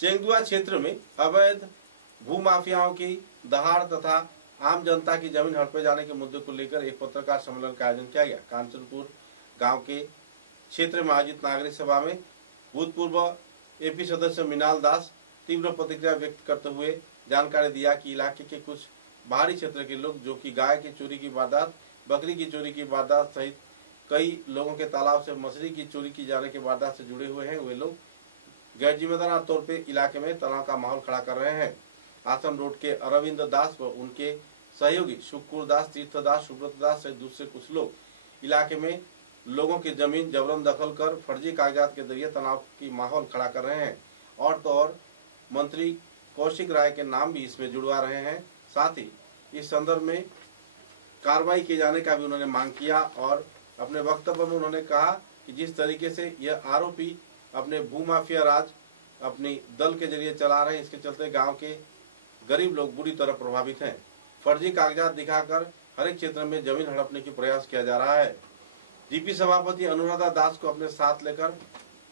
चेंगदुआ क्षेत्र में अवैध भूमाफियाओं की दहाड़ तथा आम जनता की जमीन हड़पे जाने के मुद्दे को लेकर एक पत्रकार सम्मेलन का आयोजन किया गया। कांचनपुर गांव के क्षेत्र में आयोजित नागरिक सभा में भूतपूर्व एपी सदस्य मिनाल दास तीव्र प्रतिक्रिया व्यक्त करते हुए जानकारी दिया कि इलाके के कुछ बाहरी क्षेत्र के लोग जो कि गाय की चोरी की वारदात, बकरी की चोरी की वारदात सहित कई लोगों के तालाब से मछली की चोरी की जाने के वारदात से जुड़े हुए हैं, वे लोग गैर जिम्मेदाराना तौर पे इलाके में तनाव का माहौल खड़ा कर रहे हैं। आश्रम रोड के अरविंद दास व उनके सहयोगी शुक्र दास, तीर्थ दास, सुब्रत दास सहित दूसरे कुछ लोग इलाके में लोगों की जमीन जबरन दखल कर फर्जी कागजात के जरिए तनाव की माहौल खड़ा कर रहे हैं और तो और मंत्री कौशिक राय के नाम भी इसमें जुड़वा रहे हैं। साथ ही इस संदर्भ में कार्रवाई किए जाने का भी उन्होंने मांग किया और अपने वक्तव्य में उन्होंने कहा कि जिस तरीके से यह आरोपी अपने भूमाफिया राज अपनी दल के जरिए चला रहे हैं, इसके चलते गांव के गरीब लोग बुरी तरह प्रभावित हैं। फर्जी कागजात दिखाकर हर एक क्षेत्र में जमीन हड़पने की प्रयास किया जा रहा है। जीपी सभापति अनुराधा दास को अपने साथ लेकर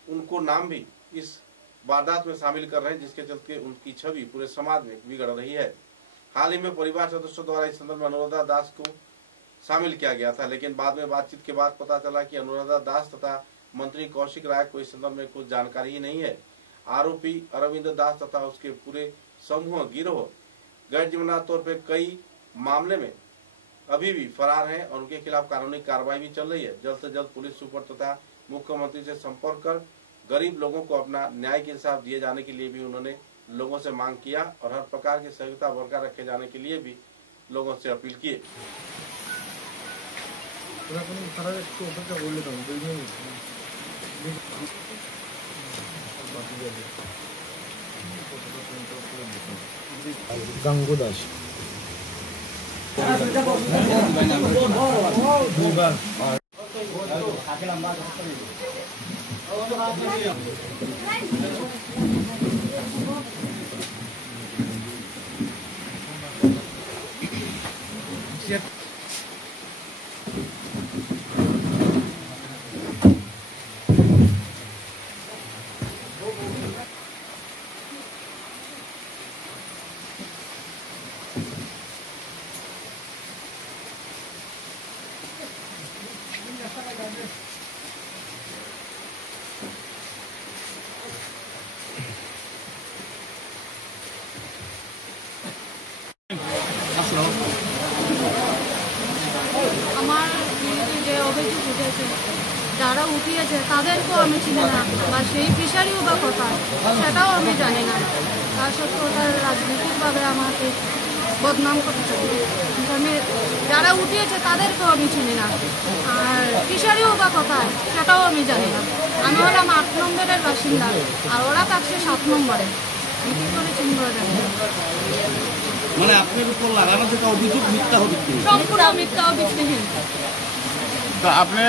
उनको नाम भी इस वारदात में शामिल कर रहे हैं, जिसके चलते उनकी छवि पूरे समाज में बिगड़ रही है। हाल ही में परिवार सदस्यों द्वारा इस संदर्भ में अनुराधा दास को शामिल किया गया था, लेकिन बाद में बातचीत के बाद पता चला कि अनुराधा दास तथा मंत्री कौशिक राय को इस संदर्भ में कुछ जानकारी ही नहीं है। आरोपी अरविंद दास तथा उसके पूरे समूह गिरोह गैर जिम्मेदार तौर पर कई मामले में अभी भी फरार हैं और उनके खिलाफ कानूनी कार्रवाई भी चल रही है। जल्द से जल्द पुलिस सुपर तथा मुख्यमंत्री से संपर्क कर गरीब लोगों को अपना न्यायिक इंसाफ दिए जाने के लिए भी उन्होंने लोगों से मांग किया और हर प्रकार की सहयोगिता बरकरार रखे जाने के लिए भी लोगों से अपील किए। गंगुदास আমার যে অভিযোগ উঠেছে যারা উঠিয়েছে তাদেরকেও আমি চিনি না বা সেই ফিশারিও বা কোথায় সেটাও আমি জানি না। তার সত্ত্বেও তার রাজনৈতিকভাবে আমাকে বদনাম করতে কিন্তু আমি যারা উঠিয়েছে তাদেরকেও আমি চিনি না, আর ফিশারিও বা কোথায় সেটাও আমি জানি না। আমি হলাম 8 নম্বরের বাসিন্দা আর ওরা থাকছে 7 নম্বরে। কি করে চিনব জানি না। মানে আপনার উপর লাগানো যে অভিযোগ মিথ্যা অভিযোগ, সম্পূর্ণ মিথ্যা অভিযোগহীন। আপনি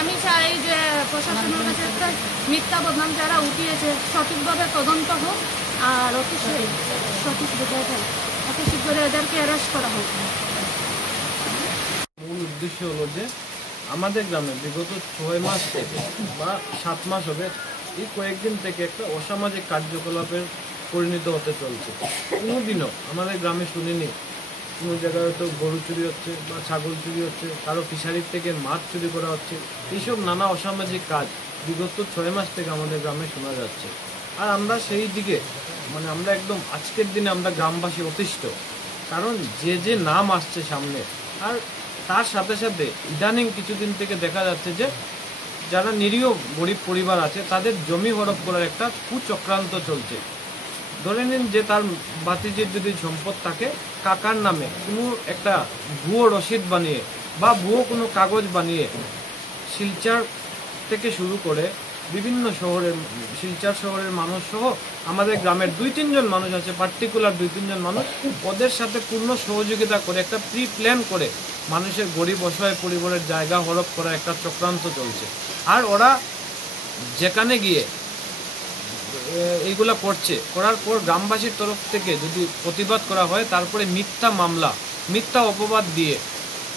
আমি চাই যে প্রশাসনের কাছে একটা মিথ্যা বদনাম যারা উঠিয়েছে সঠিকভাবে তদন্ত হোক আর অতিশয় সঠিক বিচার অতি শীঘ্র এদেরকে অ্যারেস্ট করা হোক। মূল উদ্দেশ্য হলো যে আমাদের গ্রামে বিগত 6 মাস থেকে বা 7 মাস হবে এই কয়েকদিন থেকে একটা অসামাজিক কার্যকলাপের পরিণত হতে চলছে। কোনোদিনও আমাদের গ্রামে শুনিনি কোনো জায়গায় হয়তো গরু চুরি হচ্ছে বা ছাগল চুরি হচ্ছে, কারো ফিশারির থেকে মাছ চুরি করা হচ্ছে। এইসব নানা অসামাজিক কাজ বিগত 6 মাস থেকে আমাদের গ্রামে শোনা যাচ্ছে। আর আমরা সেই দিকে মানে আমরা একদম আজকের দিনে আমরা গ্রামবাসী অতিষ্ঠ, কারণ যে নাম আসছে সামনে আর তার সাথে সাথে ইদানিং কিছুদিন থেকে দেখা যাচ্ছে যে যারা নিরীহ গরিব পরিবার আছে তাদের জমি হড়প করার একটা কুচক্রান্ত চলছে। ধরে নিন যে তার ভাতিজির যদি সম্পদ থাকে কাকার নামে কোনো একটা ভুয়ো রসিদ বানিয়ে বা ভুয়ো কোনো কাগজ বানিয়ে শিলচর থেকে শুরু করে বিভিন্ন শহরের শিলচর শহরের মানুষ সহ আমাদের গ্রামের 2-3 জন মানুষ আছে, পার্টিকুলার 2-3 জন মানুষ, ওদের সাথে পূর্ণ সহযোগিতা করে একটা প্রি প্ল্যান করে মানুষের গরিব অসহায় পরিবারের জায়গা হড়প করার একটা চক্রান্ত চলছে। আর ওরা যেখানে গিয়ে এইগুলা করছে, করার পর গ্রামবাসীর তরফ থেকে যদি প্রতিবাদ করা হয় তারপরে মিথ্যা মামলা মিথ্যা অপবাদ দিয়ে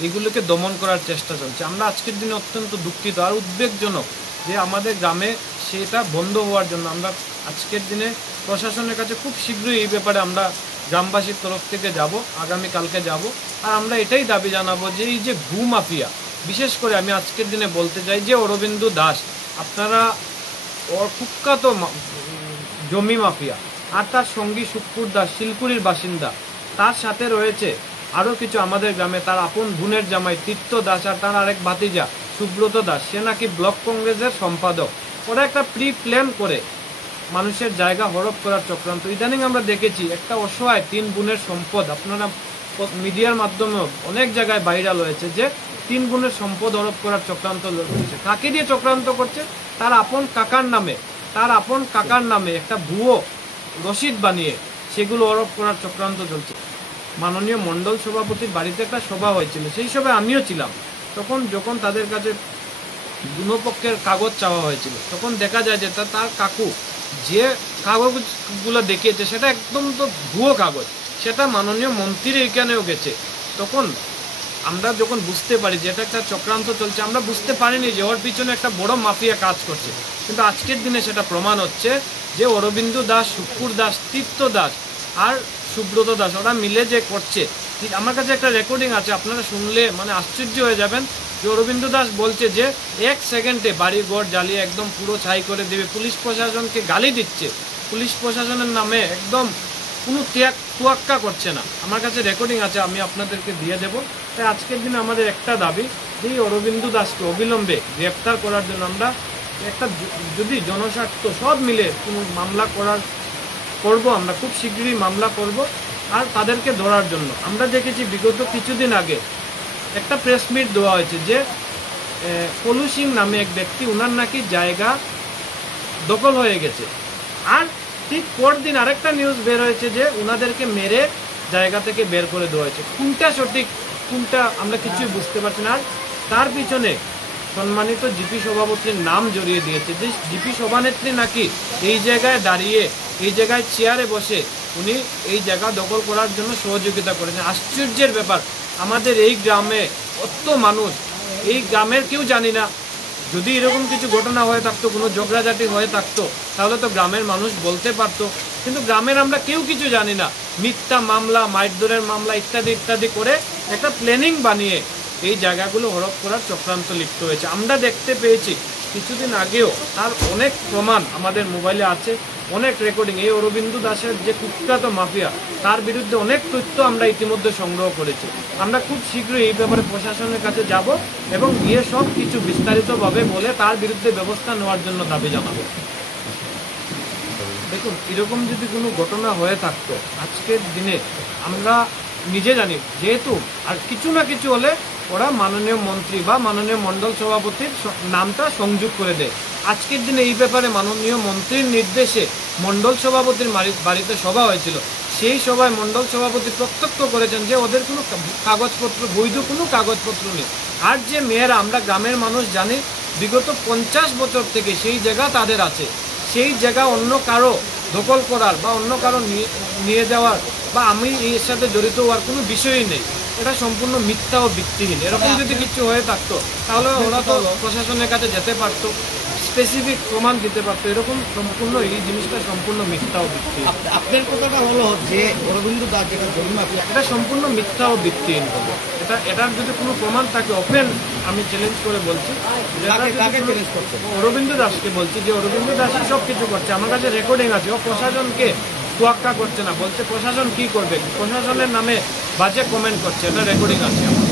এগুলোকে দমন করার চেষ্টা চলছে। আমরা আজকের দিনে অত্যন্ত দুঃখিত আর উদ্বেগজনক যে আমাদের গ্রামে সেটা বন্ধ হওয়ার জন্য আমরা আজকের দিনে প্রশাসনের কাছে খুব শীঘ্রই এই ব্যাপারে আমরা গ্রামবাসীর তরফ থেকে যাব, আগামীকালকে যাব। আর আমরা এটাই দাবি জানাবো যে এই যে ভূমাফিয়া, বিশেষ করে আমি আজকের দিনে বলতে চাই যে অরবিন্দু দাস, আপনারা কুখ্যাত জমি মাফিয়া, আর তার সঙ্গী শুক্কুর দাস শিলকুড়ির বাসিন্দা, তার সাথে রয়েছে আরও কিছু আমাদের গ্রামে তার আপন বোনের জামাই তীর্থ দাস, আর তার আরেক ভাতিজা সুব্রত দাস, সে নাকি ব্লক কংগ্রেসের সম্পাদক। ওরা একটা প্রি প্ল্যান করে মানুষের জায়গা হরপ করার চক্রান্ত। ইদানিং আমরা দেখেছি একটা অসহায় 3 বোনের সম্পদ, আপনারা মিডিয়ার মাধ্যমে অনেক জায়গায় ভাইরাল হয়েছে যে 3 বোনের সম্পদ হরপ করার চক্রান্ত করছে। কাকে দিয়ে চক্রান্ত করছে? তার আপন কাকার নামে একটা ভুয়ো রসিদ বানিয়ে সেগুলো হরপ করার চক্রান্ত চলছে। মাননীয় মণ্ডল সভাপতির বাড়িতে একটা সভা হয়েছিল, সেই সভায় আমিও ছিলাম। যখন তাদের কাছে দুপক্ষের কাগজ চাওয়া হয়েছিল, তখন দেখা যায় যে তার কাকু যে কাগজগুলো দেখিয়েছে সেটা একদম তো ভুয়ো কাগজ, সেটা মাননীয় মন্ত্রীর এইখানেও গেছে। তখন আমরা যখন বুঝতে পারি যে এটা একটা চক্রান্ত চলছে, আমরা বুঝতে পারিনি যে ওর পিছনে একটা বড় মাফিয়া কাজ করছে। কিন্তু আজকের দিনে সেটা প্রমাণ হচ্ছে যে অরবিন্দু দাস, শুক্কুর দাস, তীর্থ দাস আর সুব্রত দাস, ওরা মিলে যে করছে। আমার কাছে একটা রেকর্ডিং আছে, আপনারা শুনলে মানে আশ্চর্য হয়ে যাবেন যে অরবিন্দু দাস বলছে যে 1 সেকেন্ডে বাড়ি ঘর জ্বালিয়ে একদম পুরো ছাই করে দেবে, পুলিশ প্রশাসনকে গালি দিচ্ছে, পুলিশ প্রশাসনের নামে একদম কোনো তোয়াক্কা করছে না। আমার কাছে রেকর্ডিং আছে, আমি আপনাদেরকে দিয়ে দেব। তাই আজকের দিনে আমাদের একটা দাবি যে অরবিন্দু দাসকে অবিলম্বে গ্রেপ্তার করার জন্য আমরা একটা, যদি জনস্বার্থ সব মিলে কোনো মামলা করব, আমরা খুব শীঘ্রই মামলা করব। আর তাদেরকে ধরার জন্য আমরা দেখেছি বিগত কিছুদিন আগে একটা প্রেস মিট দেওয়া হয়েছে যে পলু সিং নামে এক ব্যক্তি, ওনার নাকি জায়গা দখল হয়ে গেছে। আর ঠিক পরদিন আরেকটা নিউজ বের হয়েছে যে ওনাদেরকে মেরে জায়গা থেকে বের করে দেওয়া হয়েছে। কোনটা সঠিক কোনটা আমরা কিছুই বুঝতে পারছি না। আর তার পিছনে সম্মানিত জিপি সভাপতির নাম জড়িয়ে দিয়েছে, যে জিপি সভানেত্রী নাকি এই জায়গায় দাঁড়িয়ে, এই জায়গায় চেয়ারে বসে উনি এই জায়গা দখল করার জন্য সহযোগিতা করেছেন। আশ্চর্যের ব্যাপার, আমাদের এই গ্রামে কত মানুষ, এই গ্রামের কেউ জানি না। যদি এরকম কিছু ঘটনা হয়ে থাকতো, কোনো ঝগড়াঝাটি হয়ে থাকতো, তাহলে তো গ্রামের মানুষ বলতে পারতো। কিন্তু গ্রামের আমরা কেউ কিছু জানি না। মিথ্যা মামলা, মারধরের মামলা ইত্যাদি ইত্যাদি করে একটা প্ল্যানিং বানিয়ে এই জায়গাগুলো হরপ করার চক্রান্ত লিপ্ত হয়েছে। আমরা দেখতে পেয়েছি কিছুদিন আগেও, তার অনেক প্রমাণ আমাদের মোবাইলে আছে, অনেক রেকর্ডিং। এই অরবিন্দু দাসের যে কুখ্যাত মাফিয়া, তার বিরুদ্ধে অনেক তথ্য আমরা ইতিমধ্যে সংগ্রহ করেছি। আমরা খুব শীঘ্রই এই ব্যাপারে প্রশাসনের কাছে যাব এবং গিয়ে সব কিছু বিস্তারিতভাবে বলে তার বিরুদ্ধে ব্যবস্থা নেওয়ার জন্য দাবি জানাবো। দেখুন, এরকম যদি কোনো ঘটনা হয়ে থাকতো আজকের দিনে আমরা নিজে জানি, যেহেতু আর কিছু না কিছু হলে ওরা মাননীয় মন্ত্রী বা মাননীয় মণ্ডল সভাপতির নামটা সংযোগ করে দেয়। আজকের দিনে এই ব্যাপারে মাননীয় মন্ত্রীর নির্দেশে মণ্ডল সভাপতির বাড়িতে সভা হয়েছিল। সেই সভায় মণ্ডল সভাপতি প্রত্যক্ষ করেছেন যে ওদের কোনো কাগজপত্র, বৈধ কোনো কাগজপত্র নেই। আর যে মেয়েরা, আমরা গ্রামের মানুষ জানি, বিগত 50 বছর থেকে সেই জায়গা তাদের আছে। সেই জায়গা অন্য কারো দখল করার বা অন্য কারো নিয়ে যাওয়ার বা আমি এর সাথে জড়িত হওয়ার কোনো বিষয়ই নেই। এটা সম্পূর্ণ মিথ্যা ও ভিত্তিহীন। এরকম যদি কিছু হয়ে থাকতো তাহলে ওরা তো প্রশাসনের কাছে যেতে পারতো, স্পেসিফিক প্রমাণ দিতে পারতো। এরকম সম্পূর্ণ এই জিনিসটা সম্পূর্ণ মিথ্যা ও ভিত্তিহীন। আপনার কথাটা হলো যে অরবিন্দু দাস যেটা জমি মাফিয়া, এটা সম্পূর্ণ মিথ্যা ও ভিত্তিহীন হবে। এটার যদি কোনো প্রমাণ থাকে, ওপেন আমি চ্যালেঞ্জ করে বলছি, অরবিন্দু দাসকে বলছি যে অরবিন্দু দাসই সব কিছু করছে। আমার কাছে রেকর্ডিং আছে, ও প্রশাসনকে তোয়াক্কা করছে না, বলছে প্রশাসন কি করবে, প্রশাসনের নামে বাজে কমেন্ট করছে, এটা রেকর্ডিং আছে আমার।